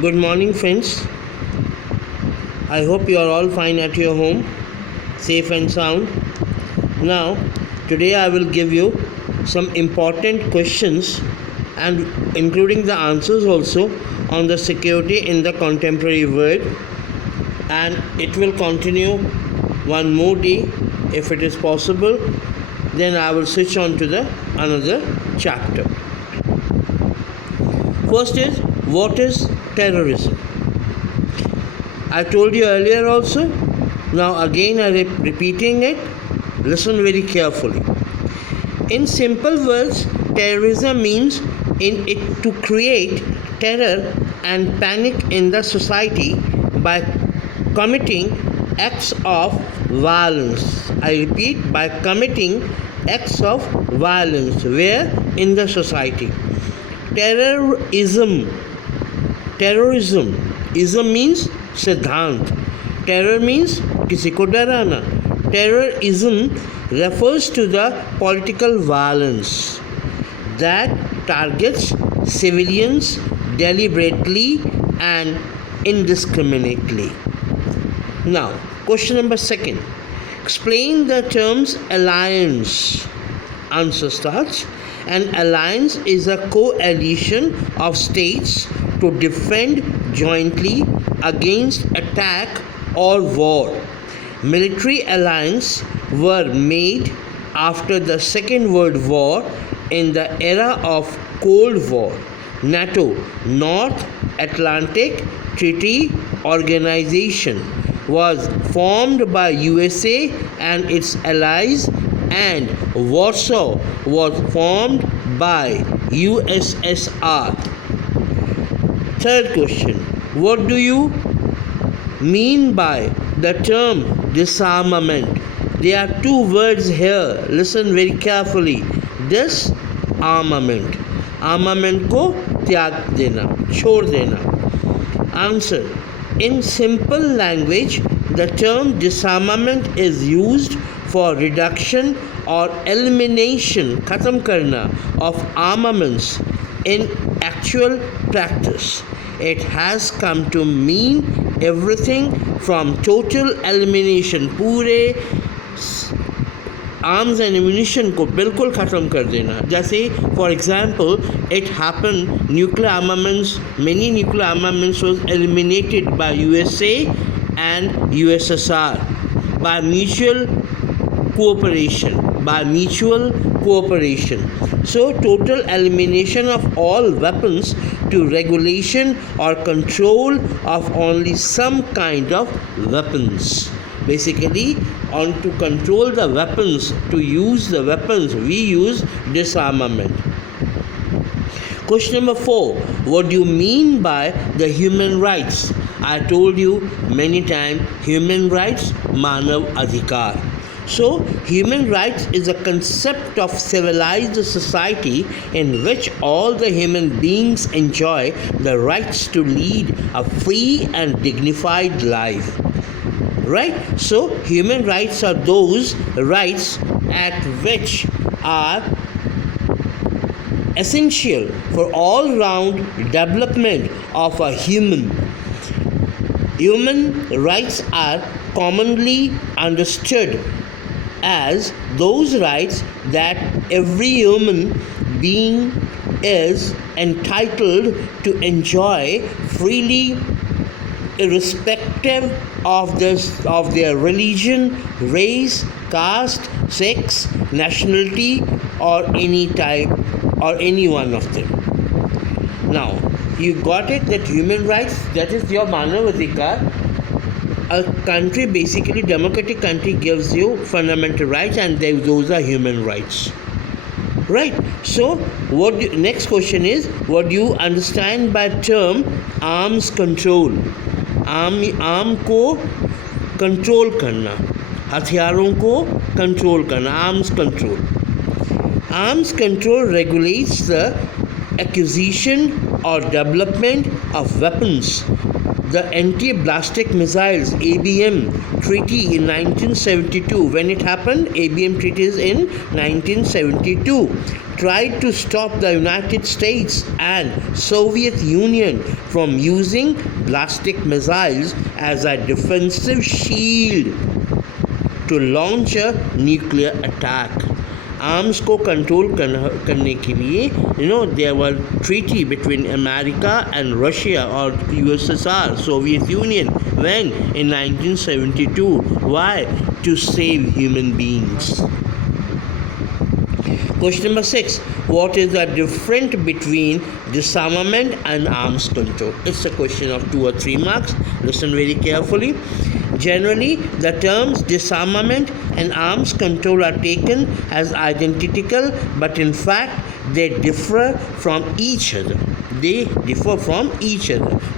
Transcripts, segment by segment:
Good morning, friends. I hope you are all fine at your home, safe and sound. Now, today I will give you some important questions and including the answers also on the security in the contemporary world, and it will continue one more day if it is possible. Then I will switch on to the another chapter. First is, what is terrorism? I told you earlier also. Now again I am repeating it. Listen very carefully. In simple words, terrorism means in it to create terror and panic in the society by committing acts of violence. I repeat, by committing acts of violence where in the society. Terrorism. Ism means सिद्धांत. Terror means किसी को डराना. Terrorism refers to the political violence that targets civilians deliberately and indiscriminately. Now, question number 2. Explain the terms alliance. Answer starts. An alliance is a coalition of states to defend jointly against attack or war. Military alliances were made after the Second World War in the era of Cold War. NATO, North Atlantic Treaty Organization, was formed by USA and its allies, and Warsaw was formed by USSR. Third question. What do you mean by the term disarmament? There are two words here. Listen very carefully. Disarmament. Armament को त्याग देना, छोड़ देना. Answer. In simple language, the term disarmament is used for reduction or elimination, खत्म करना, of armaments in actual practice. It has come to mean everything from total elimination, पूरे arms and ammunition को बिल्कुल ख़त्म कर देना. जैसे for example, it happened nuclear armaments, many nuclear armaments was eliminated by USA and USSR by mutual cooperation. So total elimination of all weapons to regulation or control of only some kind of weapons. Basically, on to control the weapons, to use the weapons, we use disarmament. Question number 4. What do you mean by the human rights? I told you many times, human rights, manav adhikar. So, human rights is a concept of civilized society in which all the human beings enjoy the rights to lead a free and dignified life. Right? So, human rights are those rights at which are essential for all-round development of a human. Human rights are commonly understood as those rights that every human being is entitled to enjoy freely, irrespective of their religion, race, caste, sex, nationality, or any type or any one of them. Now, you got it, that human rights, that is your manav adhikar. A country, basically democratic country, gives you fundamental rights, and those are human rights. Right? So, next question is, what do you understand by term arms control? Arm को control करना, हथियारों को control करना, arms control. Arms control regulates the acquisition or development of weapons. The Anti-Ballistic Missiles (ABM) Treaty in 1972. When it happened? ABM Treaty is in 1972. tried to stop the United States and Soviet Union from using ballistic missiles as a defensive shield to launch a nuclear attack. Arms को control करने के लिए there were treaty between America and Russia or USSR, Soviet Union, when in 1972. Why? To save human beings. Question number 6. What is the difference between disarmament and arms control? It's a question of 2 or 3 marks. Listen very carefully. Generally, the terms disarmament and arms control are taken as identical, but in fact, they differ from each other.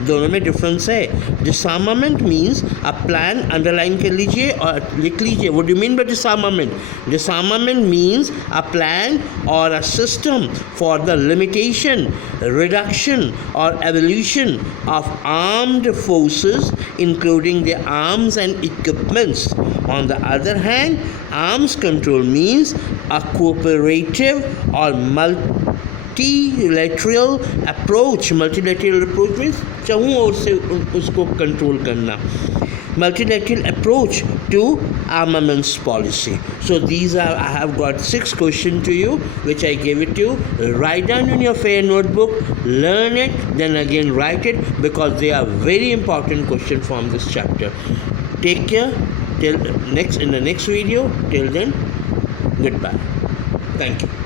दोनों में difference है. Disarmament means a plan. underline कर लीजिए और लिख लीजिए. What do you mean by disarmament? Disarmament means a plan or a system for the limitation, reduction or evolution of armed forces, including their arms and equipments. On the other hand, arms control means a cooperative or multilateral approach. Multilateral approach means चाहूँ और से उसको control करना. Multilateral approach to armaments policy. So these are, I have got 6 questions to you, which I gave it to you. Write down in your fair notebook, learn it, then again write it, because they are very important questions from this chapter. Take care till in the next video. Till then, goodbye. Thank you.